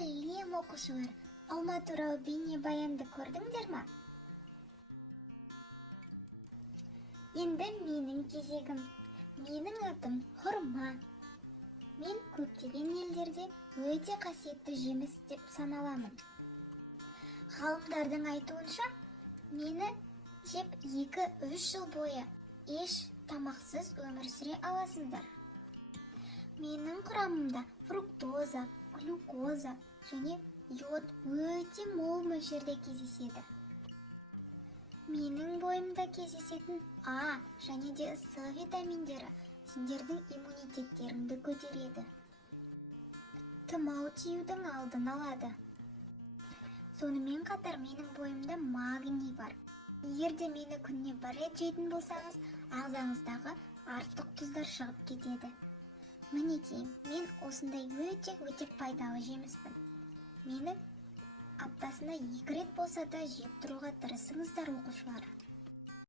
сәлем оқушылар. Алма туралы бейнебаянды көрдіңдер ма? Енді менің кезегім. Менің атым хұрма. Мен көптеген елдерде өте қасиетті жеміс деп саналамын. Ғалымдардың айтуынша, мені жеп 2-3 жыл бойы еш тамақсыз өмір сүре аласыздар. Менің құрамымда фруктоза, глюкоза және йод өте мол мөлшерде кездеседі. Менің бойымда кездесетін А және де С витаминдері сендердің иммунитеттеріңді көтереді. Тұмау тиюдің алдын алады. Сонымен қатар менің бойымда магний бар. Егер де мені күніне 1 рет жейтін болсаңыз, ағзаңыздағы артық тұздар шығып кетеді. Мінекей, мен осындай өте пайдалы жеміспін. Мені аптасына 2 рет болса да жеп тұруға тырысыңыздар оқушылар.